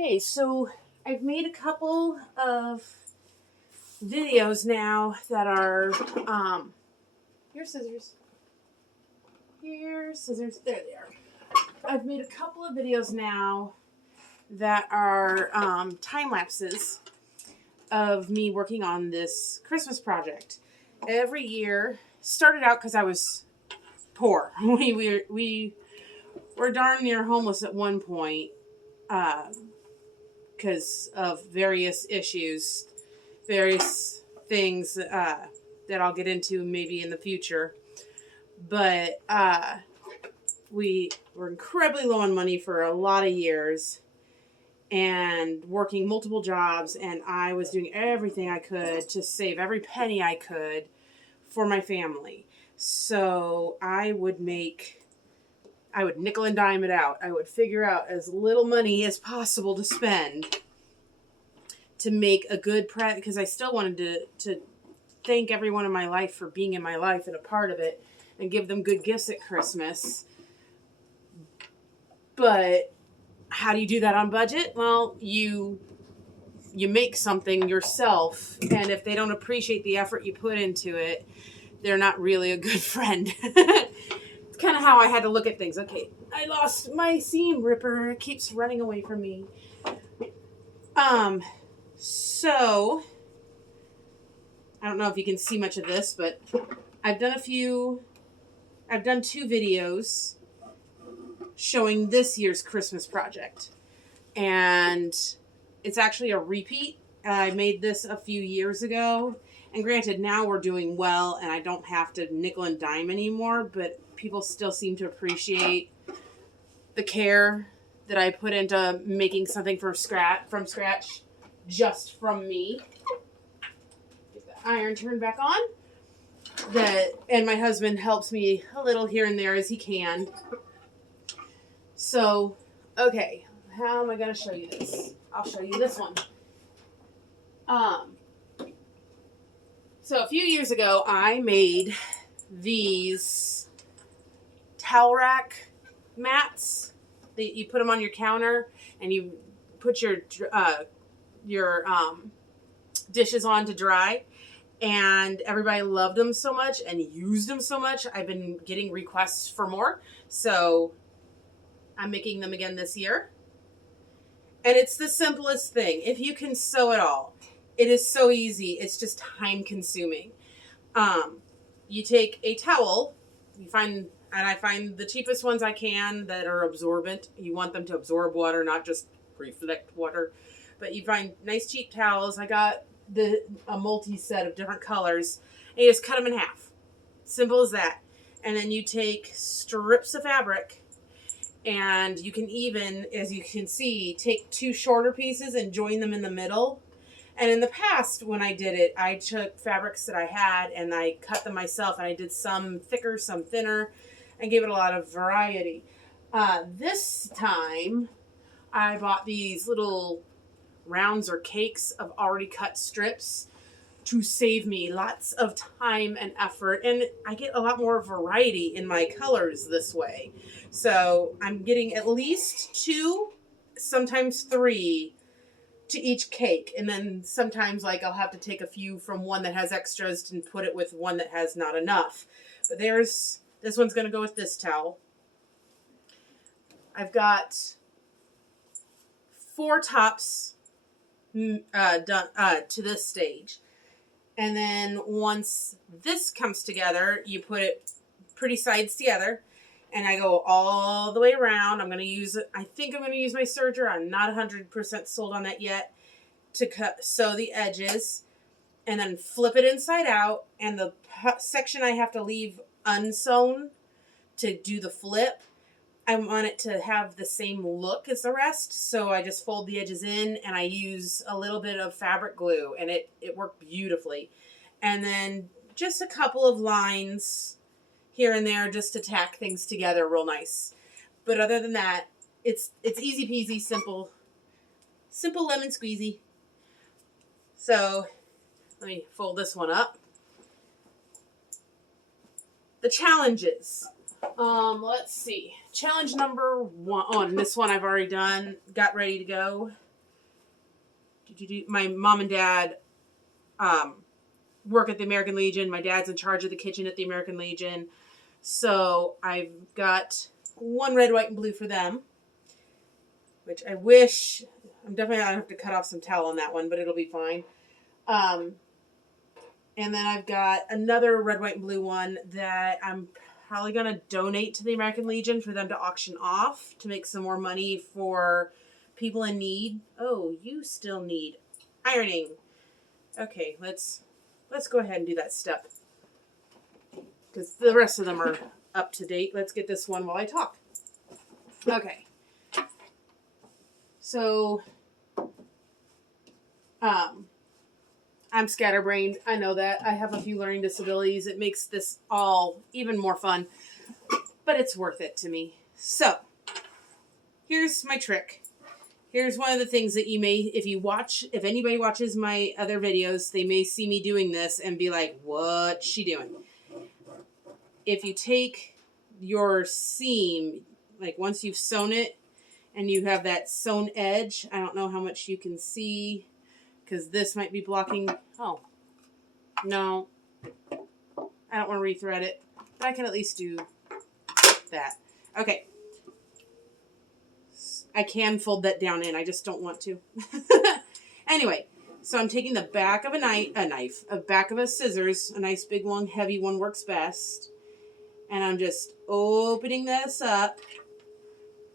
Okay, so I've made a couple of videos now that are, here's scissors. Here's scissors. There they are. I've made a couple of videos now that are time lapses of me working on this Christmas project. Every year, started out because I was poor. We were darn near homeless at one point because of various issues, various things that I'll get into maybe in the future. But we were incredibly low on money for a lot of years and working multiple jobs, and I was doing everything I could to save every penny I could for my family. So I would nickel and dime it out. I would figure out as little money as possible to spend to make a good present, because I still wanted to thank everyone in my life for being in my life and a part of it and give them good gifts at Christmas. But how do you do that on budget? Well, you make something yourself, and if they don't appreciate the effort you put into it, they're not really a good friend. It's kind of how I had to look at things. Okay, I lost my seam ripper. It keeps running away from me. So I don't know if you can see much of this, but I've done two videos showing this year's Christmas project. And it's actually a repeat. I made this a few years ago. And granted, now we're doing well and I don't have to nickel and dime anymore, but people still seem to appreciate the care that I put into making something from scratch, just from me. Get the iron turned back on. And my husband helps me a little here and there as he can. So, okay, how am I going to show you this? I'll show you this one. So a few years ago, I made these towel rack mats. You put them on your counter, and you put your dishes on to dry. And everybody loved them so much and used them so much. I've been getting requests for more. So I'm making them again this year. And it's the simplest thing. If you can sew it all, it is so easy. It's just time consuming. You take a towel, I find the cheapest ones I can that are absorbent. You want them to absorb water, not just reflect water. But you find nice cheap towels. I got a multi-set of different colors, and you just cut them in half. Simple as that. And then you take strips of fabric, and you can even, as you can see, take two shorter pieces and join them in the middle. And in the past, when I did it, I took fabrics that I had and I cut them myself, and I did some thicker, some thinner, and gave it a lot of variety. This time, I bought these little rounds or cakes of already cut strips to save me lots of time and effort, and I get a lot more variety in my colors this way. So I'm getting at least 2, sometimes 3 to each cake, and then sometimes I'll have to take a few from one that has extras and put it with one that has not enough. But this one's going to go with this towel. I've got 4 tops done to this stage, and then once this comes together, you put it pretty sides together, and I go all the way around. I think I'm going to use my serger. I'm not 100% sold on that yet, to sew the edges and then flip it inside out, and the section I have to leave unsewn to do the flip, I want it to have the same look as the rest, so I just fold the edges in, and I use a little bit of fabric glue, and it worked beautifully. And then just a couple of lines here and there just to tack things together real nice. But other than that, it's easy peasy, simple lemon squeezy. So let me fold this one up. The challenges. Let's see. Challenge number 1. This one I've already done. Got ready to go. my mom and dad work at the American Legion. My dad's in charge of the kitchen at the American Legion. So I've got one red, white, and blue for them, which I wish, I'm definitely going to have to cut off some towel on that one, but it'll be fine. And then I've got another red, white, and blue one that I'm probably going to donate to the American Legion for them to auction off to make some more money for people in need. Oh, you still need ironing. Okay, let's go ahead and do that step, because the rest of them are up to date. Let's get this one while I talk. Okay. So, I'm scatterbrained. I know that. I have a few learning disabilities. It makes this all even more fun, but it's worth it to me. So, here's my trick. Here's one of the things that you may, if anybody watches my other videos, they may see me doing this and be like, what's she doing? If you take your seam, like once you've sewn it and you have that sewn edge, I don't know how much you can see because this might be blocking. Oh, no, I don't want to rethread it, but I can at least do that. Okay. I can fold that down in. I just don't want to. Anyway, so I'm taking the back of a back of a scissors, a nice big long heavy one works best. And I'm just opening this up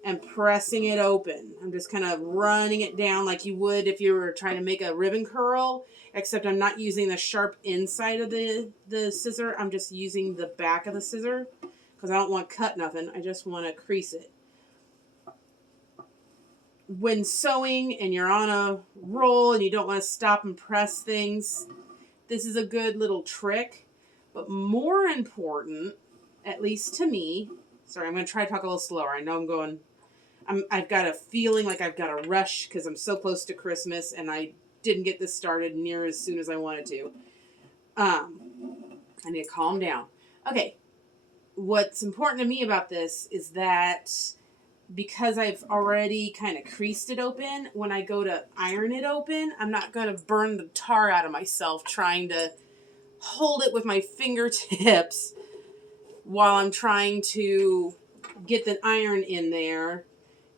and pressing it open. I'm just kind of running it down like you would if you were trying to make a ribbon curl, except I'm not using the sharp inside of the scissor. I'm just using the back of the scissor because I don't want to cut nothing. I just want to crease it. When sewing and you're on a roll and you don't want to stop and press things, this is a good little trick. But more important, at least to me, sorry, I'm going to try to talk a little slower. I know I've got a feeling like I've got a rush because I'm so close to Christmas and I didn't get this started near as soon as I wanted to. I need to calm down. Okay, what's important to me about this is that because I've already kind of creased it open, when I go to iron it open, I'm not going to burn the tar out of myself trying to hold it with my fingertips while I'm trying to get the iron in there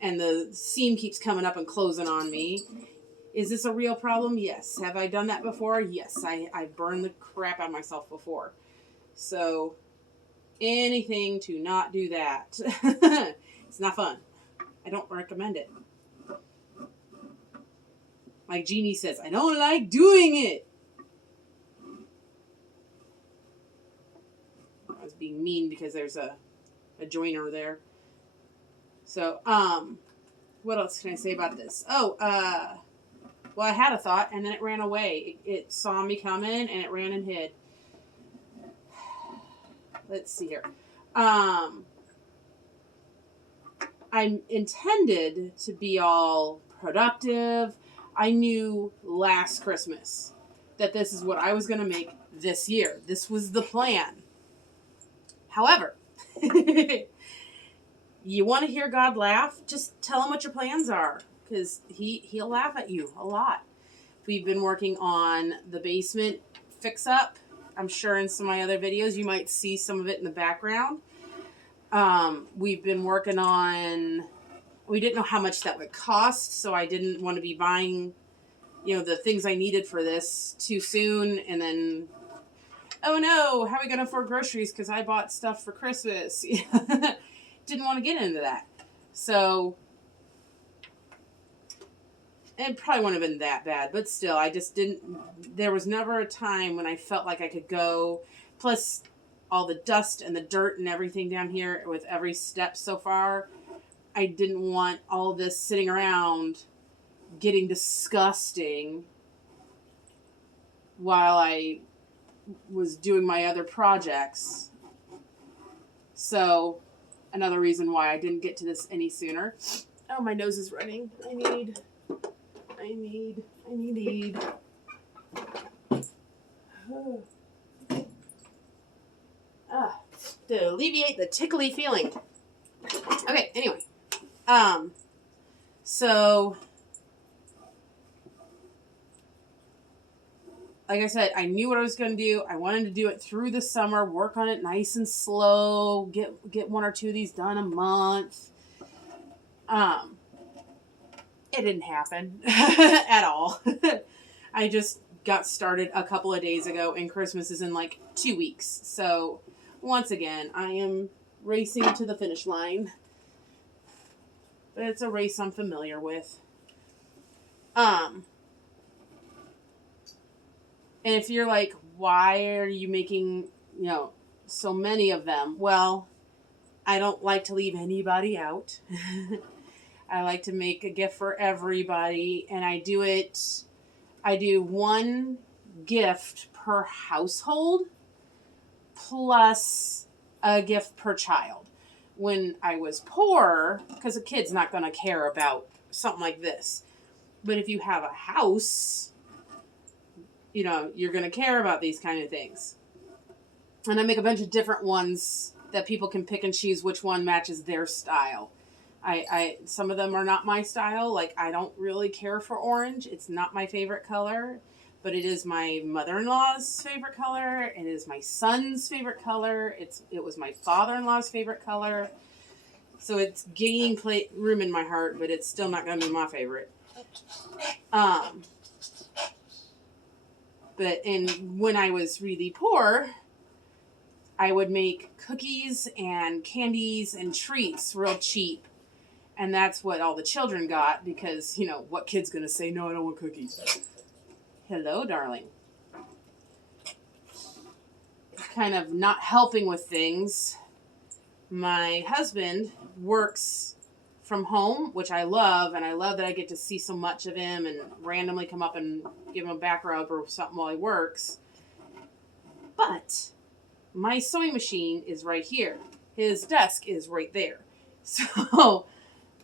and the seam keeps coming up and closing on me. Is this a real problem? Yes. Have I done that before? Yes. I've burned the crap out of myself before. So anything to not do that. It's not fun. I don't recommend it. Like Jeannie says, I don't like doing it. I was being mean because there's a joiner there. So, what else can I say about this? Oh, well, I had a thought and then it ran away. It saw me coming and it ran and hid. Let's see here. I intended to be all productive. I knew last Christmas that this is what I was going to make this year. This was the plan. However, you want to hear God laugh? Just tell him what your plans are, because he'll laugh at you a lot. We've been working on the basement fix-up. I'm sure in some of my other videos you might see some of it in the background. We've been working on, we didn't know how much that would cost, so I didn't want to be buying, the things I needed for this too soon, and then, oh no, how are we going to afford groceries because I bought stuff for Christmas? Didn't want to get into that. So, it probably wouldn't have been that bad, but still, I just didn't, there was never a time when I felt like I could go, plus all the dust and the dirt and everything down here with every step so far. I didn't want all this sitting around getting disgusting while I was doing my other projects. So, another reason why I didn't get to this any sooner. Oh, my nose is running. I need. To alleviate the tickly feeling. Okay, anyway. So like I said, I knew what I was going to do. I wanted to do it through the summer, work on it nice and slow, get one or two of these done a month. It didn't happen at all. I just got started a couple of days ago, and Christmas is in like 2 weeks. So once again, I am racing to the finish line. But it's a race I'm familiar with. And if you're like, why are you making, so many of them? Well, I don't like to leave anybody out. I like to make a gift for everybody, and I do one gift per household plus a gift per child. When I was poor, because a kid's not going to care about something like this. But if you have a house, you're going to care about these kind of things. And I make a bunch of different ones that people can pick and choose which one matches their style. Some of them are not my style. Like, I don't really care for orange. It's not my favorite color, but it is my mother-in-law's favorite color. It is my son's favorite color. It was my father-in-law's favorite color. So it's gaining room in my heart, but it's still not going to be my favorite. And when I was really poor, I would make cookies and candies and treats real cheap. And that's what all the children got because, what kid's going to say, no, I don't want cookies. Hello, darling. Kind of not helping with things. My husband works from home, which I love, and I love that I get to see so much of him and randomly come up and give him a back rub or something while he works. But my sewing machine is right here. His desk is right there. So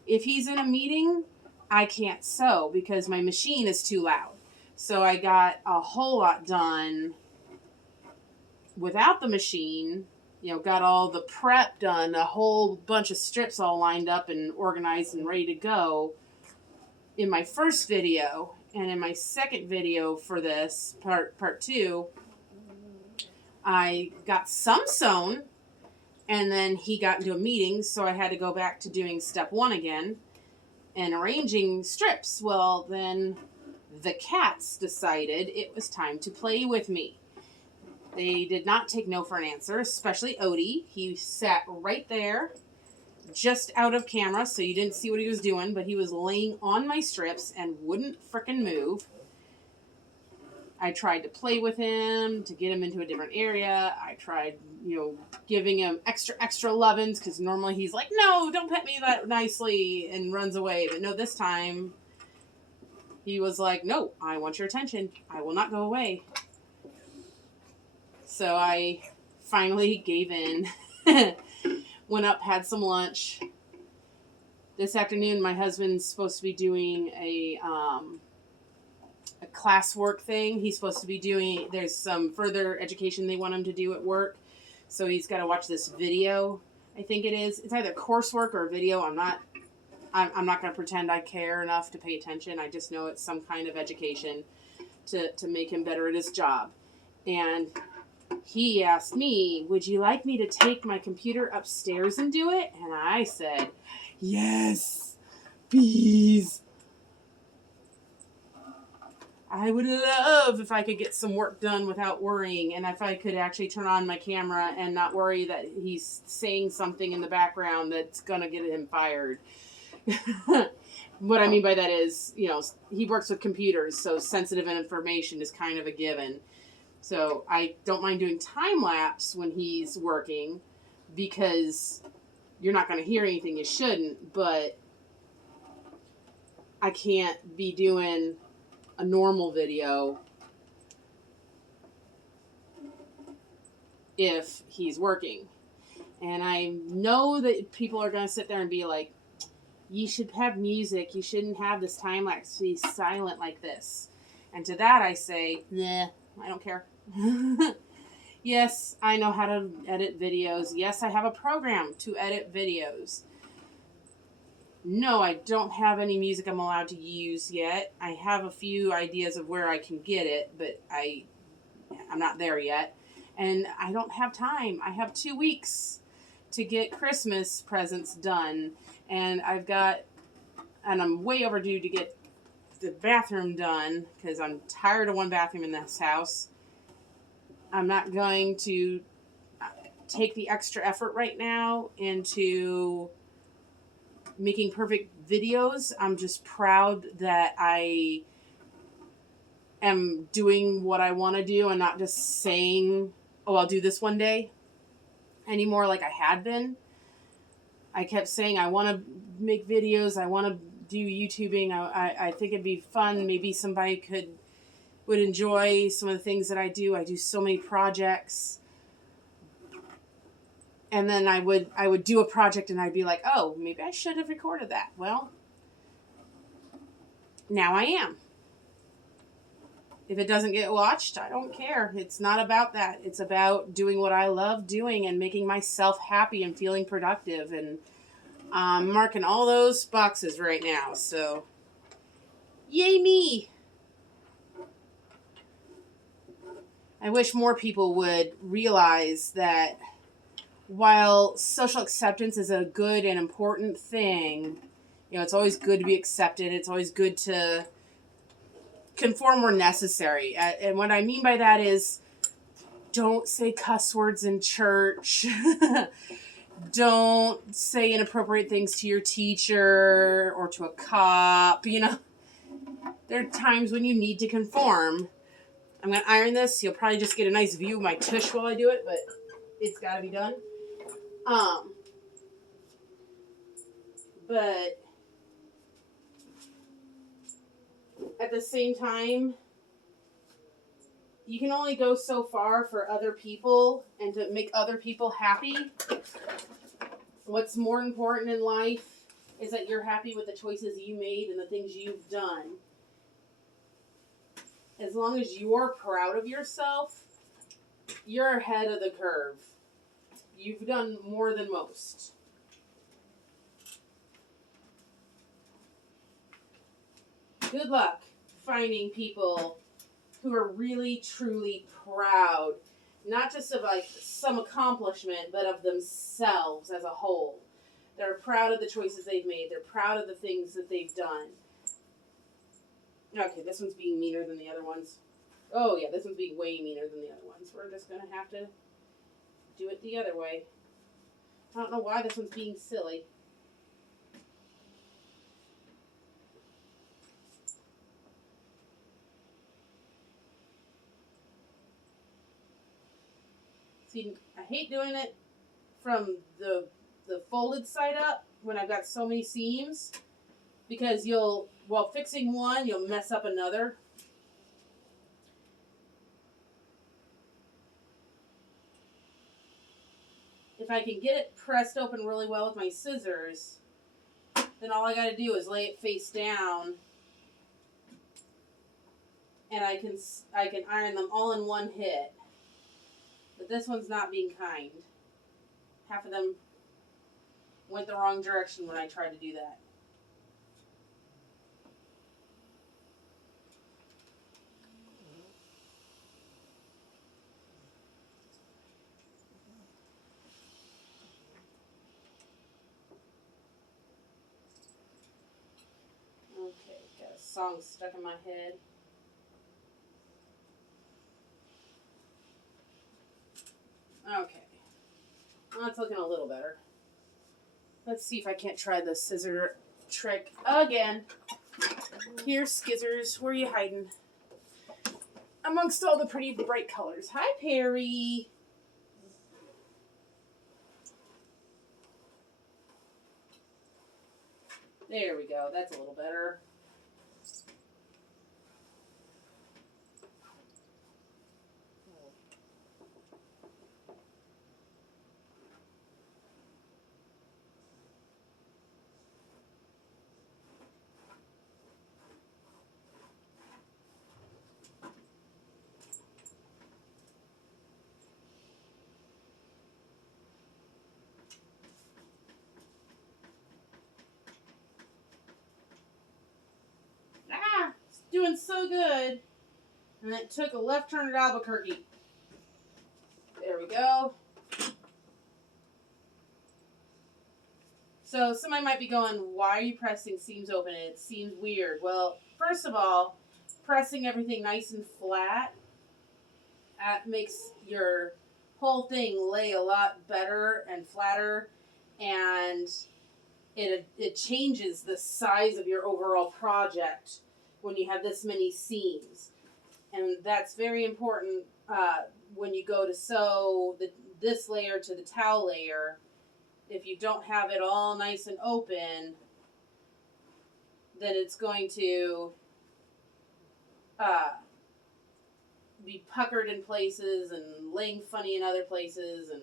if he's in a meeting, I can't sew because my machine is too loud. So I got a whole lot done without the machine, got all the prep done, a whole bunch of strips all lined up and organized and ready to go in my first video. And in my second video for this, part 2, I got some sewn, and then he got into a meeting, so I had to go back to doing step 1 again and arranging strips. Well, then the cats decided it was time to play with me. They did not take no for an answer, especially Odie. He sat right there, just out of camera, so you didn't see what he was doing, but he was laying on my strips and wouldn't frickin' move. I tried to play with him to get him into a different area. I tried, giving him extra lovin's because normally he's like, no, don't pet me that nicely, and runs away. But no, this time he was like, no, I want your attention. I will not go away. So I finally gave in, went up, had some lunch. This afternoon, my husband's supposed to be doing a classwork thing. He's supposed to be doing, there's some further education they want him to do at work. So he's got to watch this video, I think it is. It's either coursework or video. I'm not going to pretend I care enough to pay attention. I just know it's some kind of education to make him better at his job. And he asked me, would you like me to take my computer upstairs and do it? And I said, yes, please. I would love if I could get some work done without worrying, and if I could actually turn on my camera and not worry that he's saying something in the background that's going to get him fired. What I mean by that is, he works with computers, so sensitive information is kind of a given. So I don't mind doing time-lapse when he's working because you're not going to hear anything you shouldn't, but I can't be doing a normal video if he's working. And I know that people are going to sit there and be like, you should have music. You shouldn't have this time-lapse be silent like this. And to that I say, nah, I don't care. Yes, I know how to edit videos. Yes, I have a program to edit videos. No, I don't have any music I'm allowed to use yet. I have a few ideas of where I can get it, but I'm not there yet. And I don't have time. I have 2 weeks to get Christmas presents done. And I'm way overdue to get the bathroom done because I'm tired of one bathroom in this house. I'm not going to take the extra effort right now into making perfect videos. I'm just proud that I am doing what I want to do and not just saying, oh, I'll do this one day anymore like I had been. I kept saying I want to make videos. I want to do YouTubing. I think it'd be fun. Maybe somebody would enjoy some of the things that I do. I do so many projects. And then I would do a project and I'd be like, oh, maybe I should have recorded that. Well, now I am. If it doesn't get watched, I don't care. It's not about that. It's about doing what I love doing and making myself happy and feeling productive. And I'm marking all those boxes right now. So, yay me! I wish more people would realize that while social acceptance is a good and important thing, it's always good to be accepted. It's always good to conform where necessary. And what I mean by that is don't say cuss words in church. Don't say inappropriate things to your teacher or to a cop. There are times when you need to conform. I'm going to iron this. You'll probably just get a nice view of my tush while I do it, but it's got to be done. But at the same time, you can only go so far for other people and to make other people happy. What's more important in life is that you're happy with the choices you made and the things you've done. As long as you're proud of yourself, you're ahead of the curve. You've done more than most. Good luck finding people who are really, truly proud, not just of some accomplishment, but of themselves as a whole. They're proud of the choices they've made. They're proud of the things that they've done. Okay, this one's being meaner than the other ones. Oh yeah, this one's being way meaner than the other ones. We're just going to have to do it the other way. I don't know why this one's being silly. See, I hate doing it from the folded side up when I've got so many seams, because while fixing one, you'll mess up another. If I can get it pressed open really well with my scissors, then all I got to do is lay it face down, and I can iron them all in one hit. But this one's not being kind. Half of them went the wrong direction when I tried to do that. Okay, got a song stuck in my head. Okay. Well, it's looking a little better. Let's see if I can't try the scissor trick again. Here, Skizzers, where are you hiding? Amongst all the pretty bright colors. Hi, Perry. There we go. That's a little better. doing so good. And it took a left turn at Albuquerque. There we go. So somebody might be going, why are you pressing seams open? It seems weird. Well, first of all, pressing everything nice and flat makes your whole thing lay a lot better and flatter, and it changes the size of your overall project when you have this many seams. And that's very important when you go to sew this layer to the towel layer. If you don't have it all nice and open, then it's going to be puckered in places and laying funny in other places, and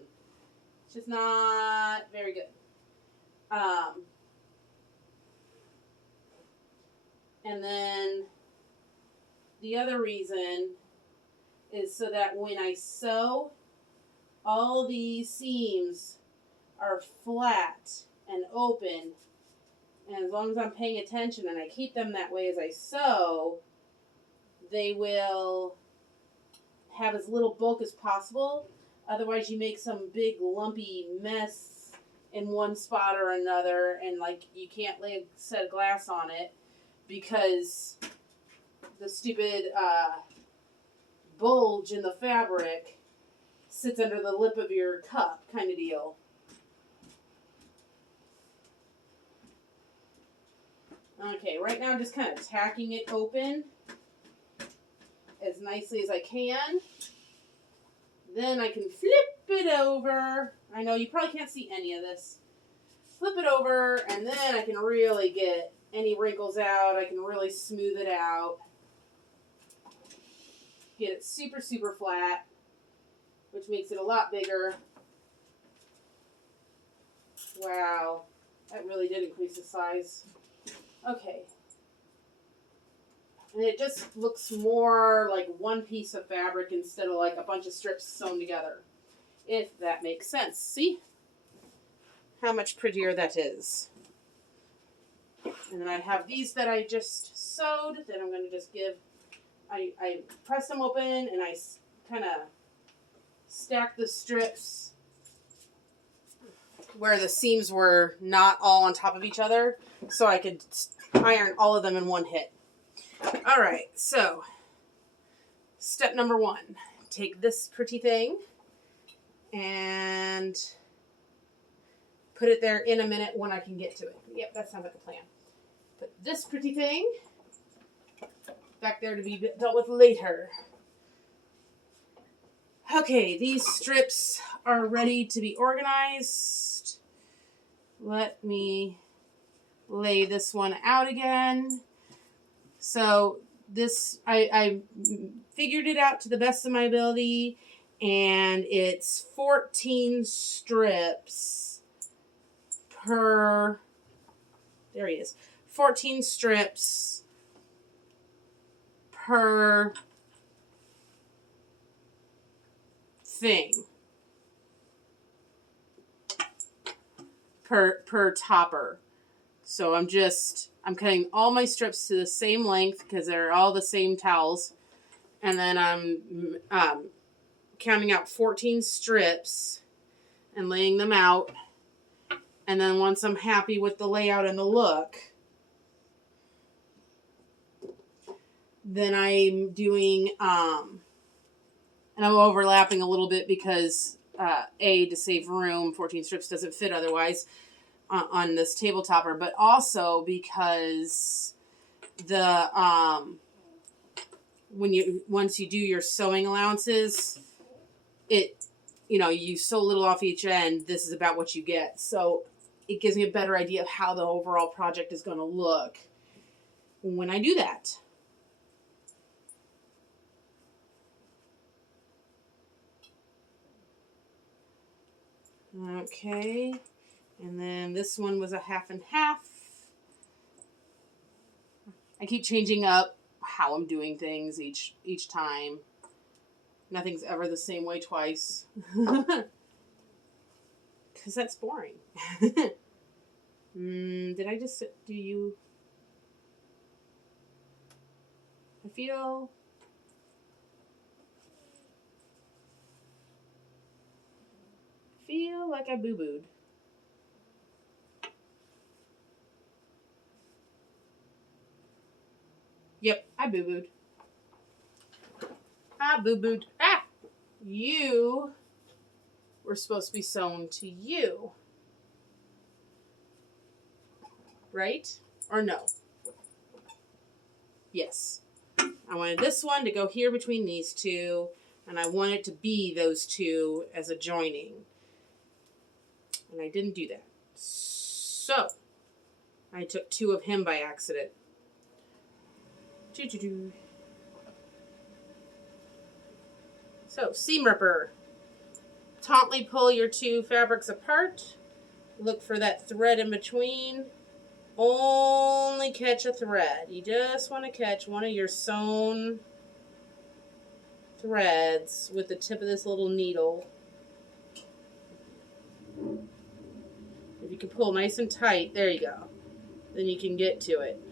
it's just not very good. And then the other reason is so that when I sew, all these seams are flat and open, and as long as I'm paying attention and I keep them that way as I sew, they will have as little bulk as possible. Otherwise you make some big lumpy mess in one spot or another, and like you can't lay a set of glass on it because the stupid bulge in the fabric sits under the lip of your cup kind of deal. Okay, right now I'm just kind of tacking it open as nicely as I can. Then I can flip it over. I know you probably can't see any of this. Flip it over, and then I can really get any wrinkles out. I can really smooth it out. Get it super, super flat, which makes it a lot bigger. Wow, that really did increase the size. Okay. And it just looks more like one piece of fabric instead of like a bunch of strips sewn together. If that makes sense. See how much prettier that is. And then I have these that I just sewed that I'm going to just give. I press them open and I kind of stack the strips where the seams were not all on top of each other, so I could iron all of them in one hit. All right, so step number 1. Take this pretty thing and put it there in a minute when I can get to it. Yep, that sounds like a plan. Put this pretty thing back there to be dealt with later. Okay, these strips are ready to be organized. Let me lay this one out again. So this, I figured it out to the best of my ability, and it's 14 strips per, there he is, 14 strips per thing, per topper. So I'm cutting all my strips to the same length because they're all the same towels. And then I'm counting out 14 strips and laying them out. And then once I'm happy with the layout and the look, then I'm doing, and I'm overlapping a little bit because, to save room, 14 strips doesn't fit otherwise on this table topper, but also because once you do your sewing allowances, you sew a little off each end. This is about what you get. So it gives me a better idea of how the overall project is going to look when I do that. Okay, and then this one was a half and half. I keep changing up how I'm doing things each time. Nothing's ever the same way twice. Because that's boring. Did I just do you? feel like I boo-booed. Yep, I boo-booed. I boo-booed. Ah! You were supposed to be sewn to you. Right? Or no? Yes. I wanted this one to go here between these two, and I want it to be those two as a joining. And I didn't do that. So, I took two of him by accident. So, seam ripper. Tautly pull your two fabrics apart. Look for that thread in between. Only catch a thread. You just want to catch one of your sewn threads with the tip of this little needle. If you can pull nice and tight, there you go. Then you can get to it.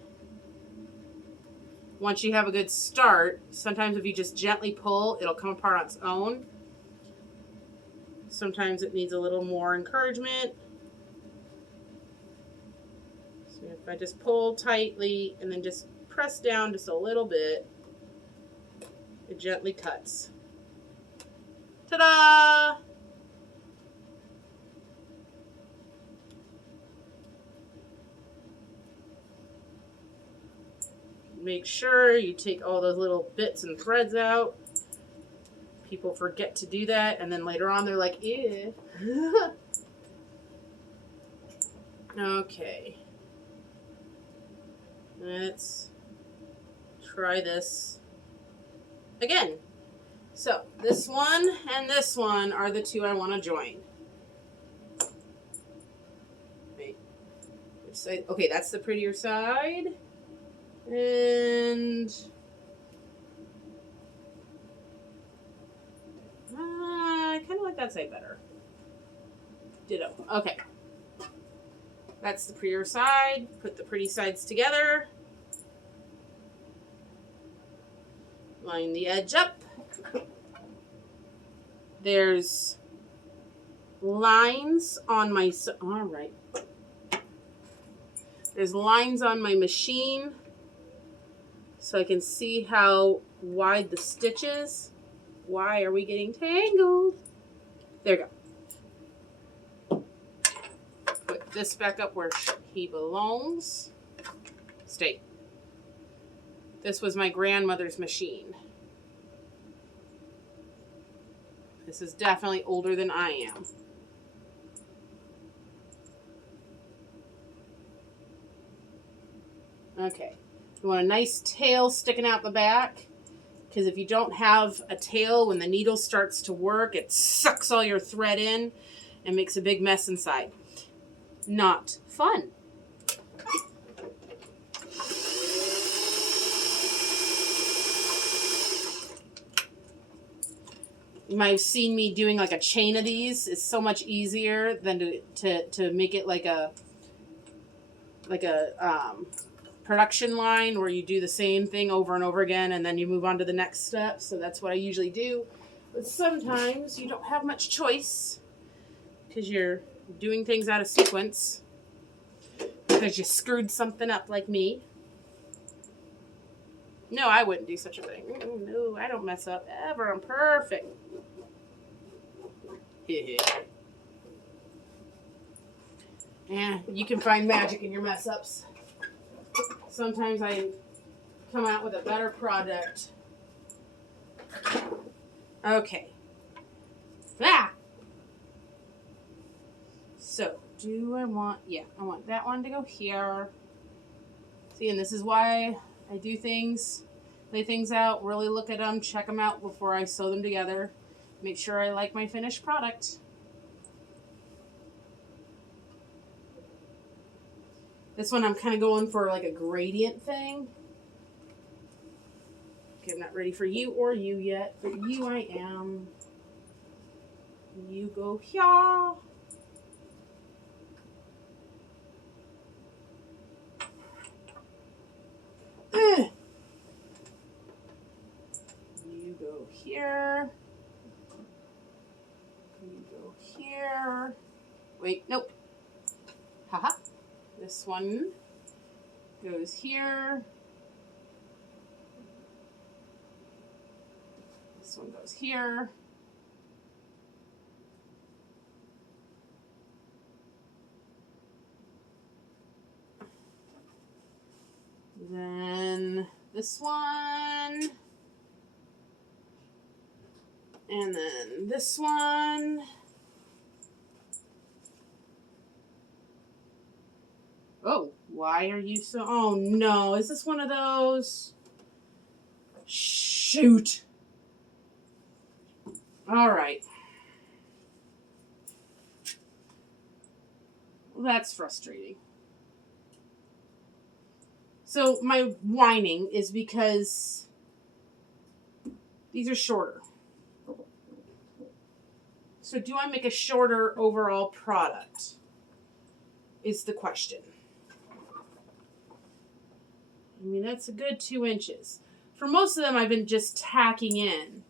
Once you have a good start, sometimes if you just gently pull, it'll come apart on its own. Sometimes it needs a little more encouragement. So if I just pull tightly and then just press down just a little bit, it gently cuts. Ta-da! Make sure you take all those little bits and threads out. People forget to do that, and then later on they're like, ew. Okay. Let's try this again. So, this one and this one are the two I want to join. Wait. Which side? Okay, that's the prettier side. And I kind of like that side better. Ditto. Okay. That's the prettier side. Put the pretty sides together. Line the edge up. There's lines on my... All right. There's lines on my machine, so I can see how wide the stitch is. Why are we getting tangled? There we go. Put this back up where he belongs. Stay. This was my grandmother's machine. This is definitely older than I am. Okay. You want a nice tail sticking out the back, because if you don't have a tail, when the needle starts to work, it sucks all your thread in and makes a big mess inside. Not fun. You might have seen me doing like a chain of these. It's so much easier than to make it like a production line where you do the same thing over and over again and then you move on to the next step. So that's what I usually do. But sometimes you don't have much choice because you're doing things out of sequence because you screwed something up like me. No, I wouldn't do such a thing. No, I don't mess up ever. I'm perfect. Yeah, you can find magic in your mess ups. Sometimes I come out with a better product. Okay. Ah! So, do I want... Yeah, I want that one to go here. See, and this is why I do things, lay things out, really look at them, check them out before I sew them together. Make sure I like my finished product. This one I'm kind of going for like a gradient thing. Okay, I'm not ready for you or you yet. For you I am. You go here. Wait, nope. Haha. This one goes here. This one goes here. Then this one. And then this one. Oh, why are you so... Oh, no. Is this one of those? Shoot. All right. Well, that's frustrating. So my whining is because these are shorter. So do I make a shorter overall product? Is the question. I mean, that's a good 2 inches. For most of them, I've been just tacking in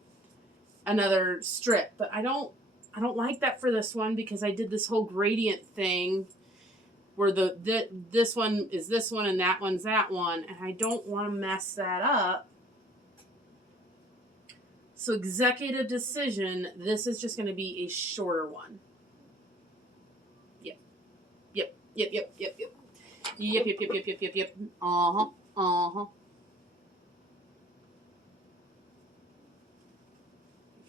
another strip, but I don't like that for this one because I did this whole gradient thing where this one is this one and that one's that one, and I don't want to mess that up. So executive decision, this is just going to be a shorter one. Yep. Yep. Yep. Yep. Yep. Yep. Yep. Yep. Yep. Yep. Yep. Yep. Yep. Uh-huh. Uh-huh.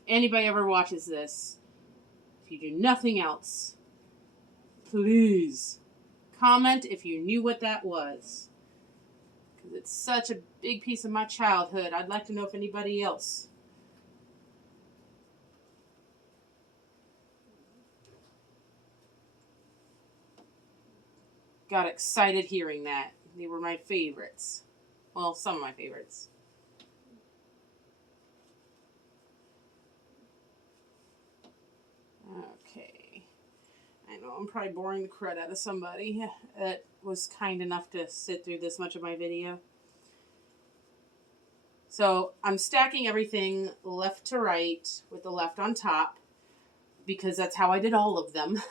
If anybody ever watches this, if you do nothing else, please comment if you knew what that was. Because it's such a big piece of my childhood. I'd like to know if anybody else. Got excited hearing that. They were my favorites. Well, some of my favorites. Okay. I know I'm probably boring the crud out of somebody that was kind enough to sit through this much of my video. So I'm stacking everything left to right with the left on top because that's how I did all of them.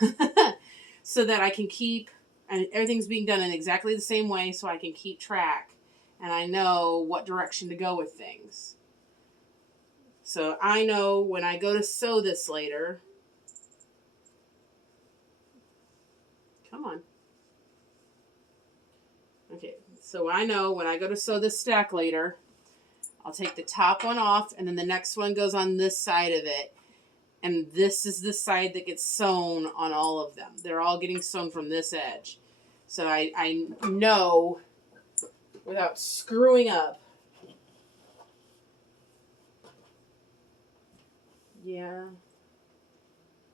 So that I can keep, and everything's being done in exactly the same way so I can keep track and I know what direction to go with things. So I know when I go to sew this later. Come on. Okay, so I know when I go to sew this stack later, I'll take the top one off and then the next one goes on this side of it. And this is the side that gets sewn on all of them. They're all getting sewn from this edge. So I know without screwing up. Yeah,